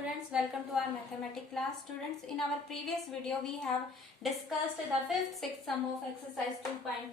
students, welcome to our mathematics class. Students, in our previous video we have discussed the 5th, 6th sum of exercise 2.1.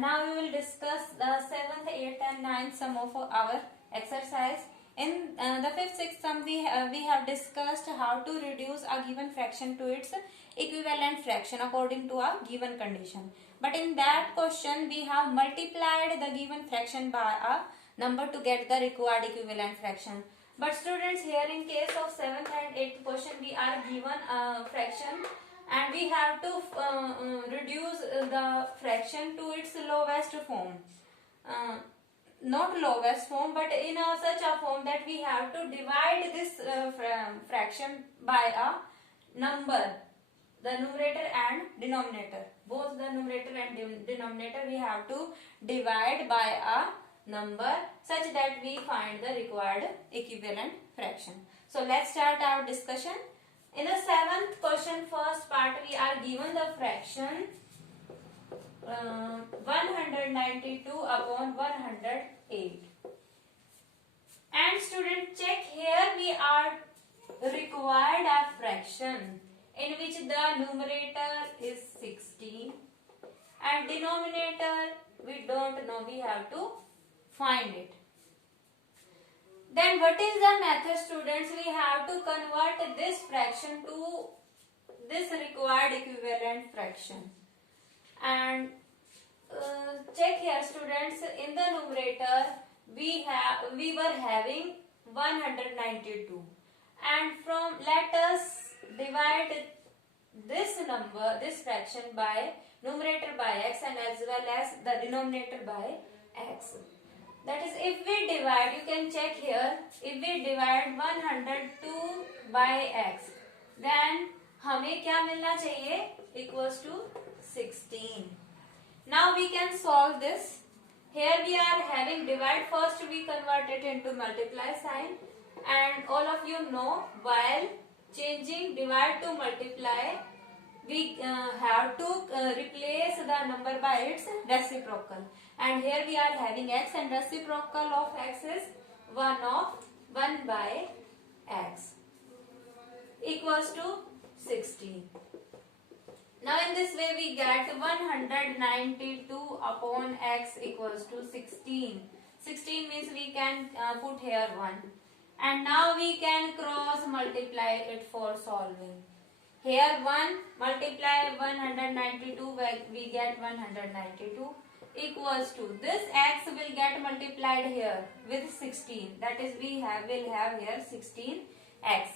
Now we will discuss the 7th, 8th and 9th sum of our exercise. In the 5th, 6th sum we have discussed how to reduce a given fraction to its equivalent fraction according to a given condition. But in that question we have multiplied the given fraction by a number to get the required equivalent fraction. But students, here in case of 7th and 8th question we are given a fraction and we have to reduce the fraction to its lowest form. Not lowest form, but in such a form that we have to divide this fraction by a number, the numerator and denominator. Both the numerator and denominator we have to divide by a number such that we find the required equivalent fraction. So let's start our discussion. In the 7th question, first part, we are given the fraction 192 upon 108. And student, check here we are required a fraction in which the numerator is 16 and denominator we don't know, we have to find it. Then what is the method, students? We have to convert this fraction to this required equivalent fraction. And check here, students, in the numerator we were having 192, and from let us divide this number, this fraction by numerator by x and as well as the denominator by x. That is, if we divide, you can check here, if we divide 102 by x, then हमें क्या मिलना चाहिए? Equals to 16. Now we can solve this. Here we are having divide. First we convert it into multiply sign, and all of you know while changing divide to multiply, we have to replace the number by its reciprocal. And here we are having x, and reciprocal of x is 1 by x equals to 16. Now in this way we get 192 upon x equals to 16. 16 means we can put here 1. And now we can cross multiply it for solving. Here 1 multiply 192, we get 192 equals to this x will get multiplied here with 16. That is, will have here 16x.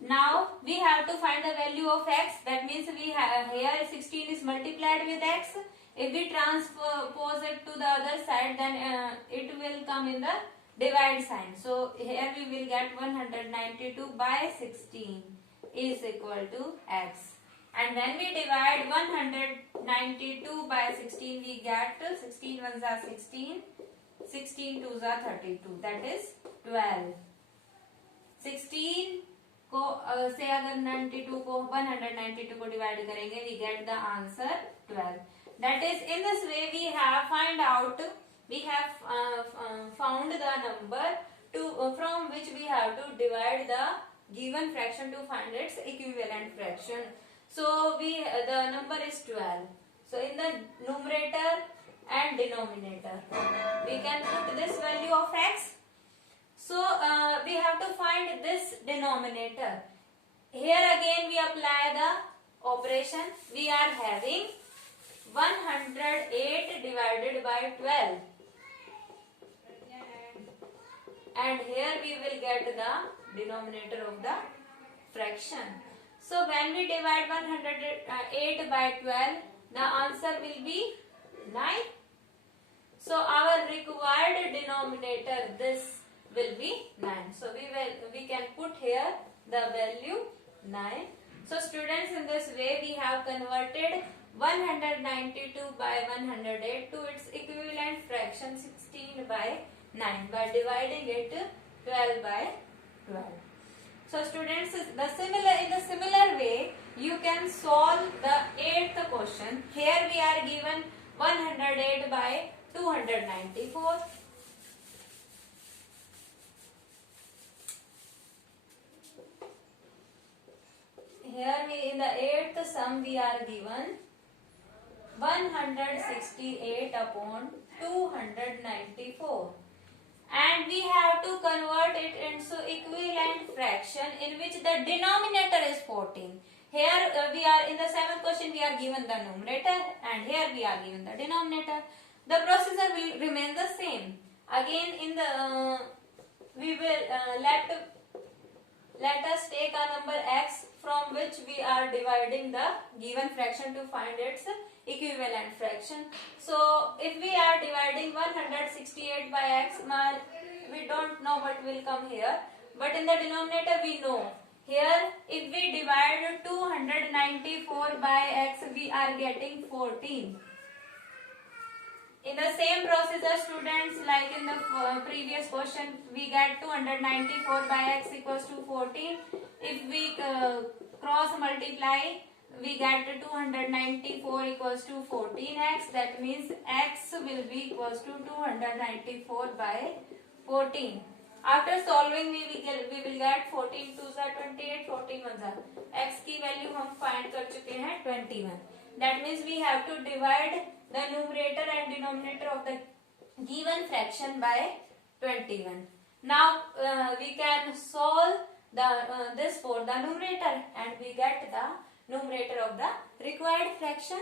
Now we have to find the value of x. That means we have here 16 is multiplied with x. If we transpose it to the other side, then it will come in the divide sign. So here we will get 192 by 16 is equal to x. And when we divide 192 by 16, we get 16 ones are 16, 16 twos are 32. That is 12. 16 को से अगर 92 को 192 को divide करेंगे, we get the answer 12. That is, in this way we have found the number from which we have to divide the given fraction to find its equivalent fraction. So the number is 12. So in the numerator and denominator we can put this value of x. So we have to find this denominator. Here again we apply the operation. We are having 108 divided by 12. And here we will get the denominator of the fraction. So when we divide 108 by 12, the answer will be 9. So our required denominator, this will be 9. So we can put here the value 9. So students, in this way we have converted 192 by 108 to its equivalent fraction 16 by 9 by dividing it 12 by 12. So students, in the similar way you can solve the 8th question. Here we are given 108 by 294. sum we are given 168 upon 294. And we have to convert it into equivalent fraction in which the denominator is 14. Here we are in the 7th question, we are given the numerator, and here we are given the denominator. The procedure will remain the same. Again, in the we will let us take a number x from which we are dividing the given fraction to find its equivalent fraction. So if we are dividing 168 by x, we don't know what will come here, but in the denominator we know. Here if we divide 294 by x, we are getting 14. In the same procedure, students, like in the previous question, we get 294 by x equals to 14. If we cross multiply, we get 294 equals to 14x. That means x will be equals to 294 by 14. After solving, we will get 14 2s are 28, 14 1s are. x की value हम find कर चुके हैं 21. That means we have to divide the numerator and denominator of the given fraction by 21. Now we can solve this for the numerator, and we get the numerator of the required fraction.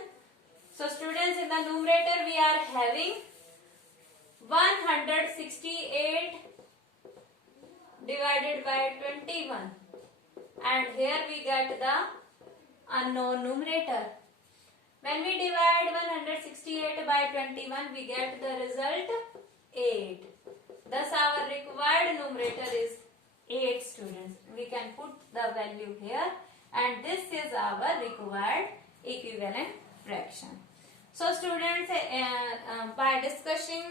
So students, in the numerator we are having 168 divided by 21, and here we get the unknown numerator. When we divide 168 by 21, we get the result 8. Thus our required numerator is 8, students. We can put the value here, and this is our required equivalent fraction. So students, by discussion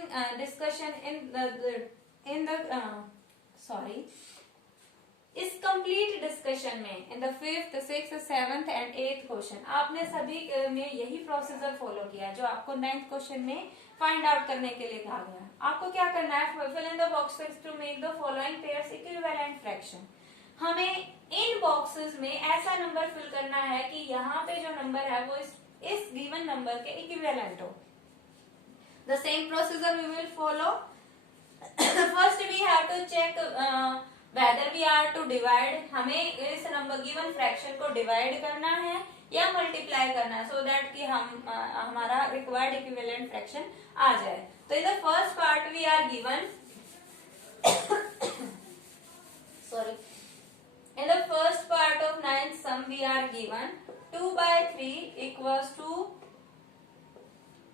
इस complete discussion में in the 5th, 6th, 7th and 8th question आपने सभी में यही procedure follow किया जो आपको 9th question में फाइंड आउट करने के लिए कहा गया. आपको क्या करना है? Fill in the boxes to make the following pairs equivalent fraction. हमें इन बॉक्सेस में ऐसा नंबर फिल करना है कि यहाँ पे जो नंबर है वो इस गिवन नंबर के इक्विवेलेंट हो. The same procedure we will follow. First we have to check whether we are to divide. हमें इस नंबर गिवन फ्रैक्शन को डिवाइड करना है या मल्टीप्लाई करना है, सो दैट कि हमारा रिक्वायर्ड इक्विवेलेंट फ्रैक्शन आ जाए. तो in the first part we are given in the first part of 9th sum we are given 2 by 3 equals to,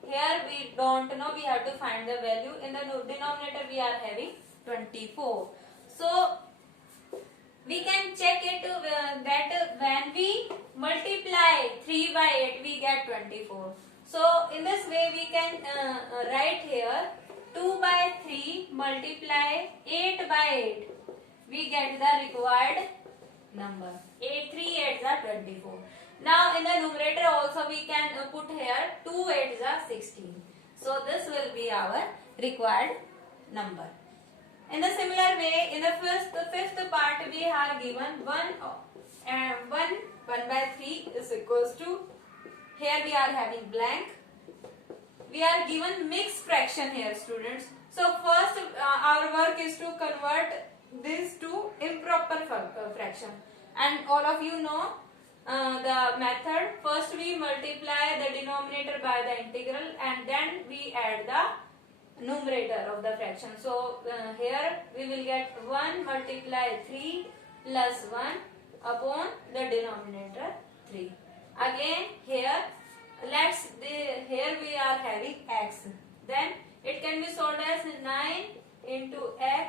here we don't know, we have to find the value. In the denominator we are having 24. So we can check it that when we multiply 3 by 8 we get 24. So in this way we can write here 2 by 3 multiply 8 by 8. We get the required number. 3 8s are 24. Now in the numerator also we can put here 2 8s are 16. So this will be our required number. In the similar way, in the fifth part we are given 1 by 3 is equals to, here we are having blank. We are given mixed fraction here, students. So first our work is to convert this to improper fraction, and all of you know the method. First we multiply the denominator by the integral, and then we add the numerator of the fraction. So here we will get 1 multiply 3 plus 1 upon the denominator 3. Again here here we are having x. Then it can be solved as 9 into x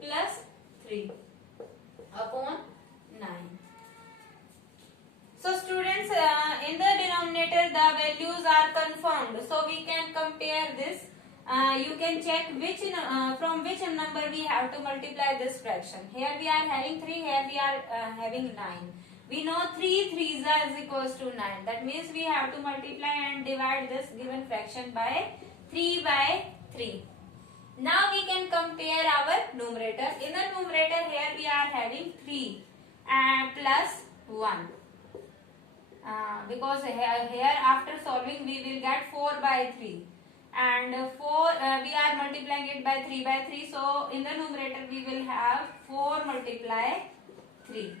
plus 3 upon 9. So students, in the denominator the values are confirmed. So we can compare this. You can check from which number we have to multiply this fraction. Here we are having 3, here we are having 9. We know 3 3s is equals to 9. That means we have to multiply and divide this given fraction by 3 by 3. Now we can compare our numerator. In the numerator here we are having 3 plus 1. because here after solving we will get 4 by 3, and 4 we are multiplying it by 3 by 3, so in the numerator we will have 4 multiply 3,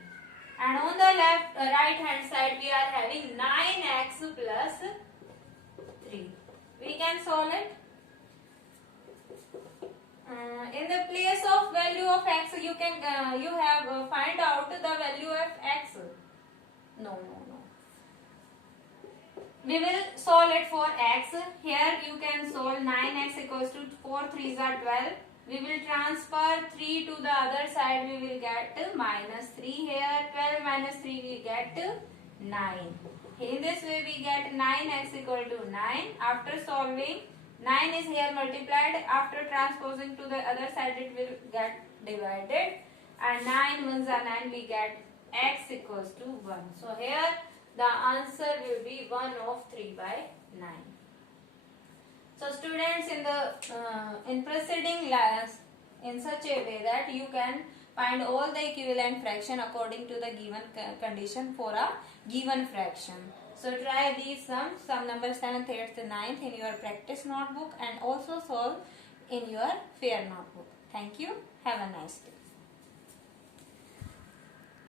and on the left right hand side we are having 9x plus 3. We can solve it. In the place of value of x, you can you have find out the value of x. No. We will solve it for x. Here you can solve 9x equals to 4 3s are 12. We will transfer 3 to the other side. We will get minus 3 here. 12 minus 3 we get 9. In this way we get 9x equal to 9. After solving, 9 is here multiplied. After transposing to the other side it will get divided. And 9 ones are 9. We get x equals to 1. So here the answer will be 1 of 3 by 9. So students, in proceeding class in such a way that you can find all the equivalent fraction according to the given condition for a given fraction. So try these sum number 7th, 8th, 9th in your practice notebook, and also solve in your fair notebook. Thank you. Have a nice day.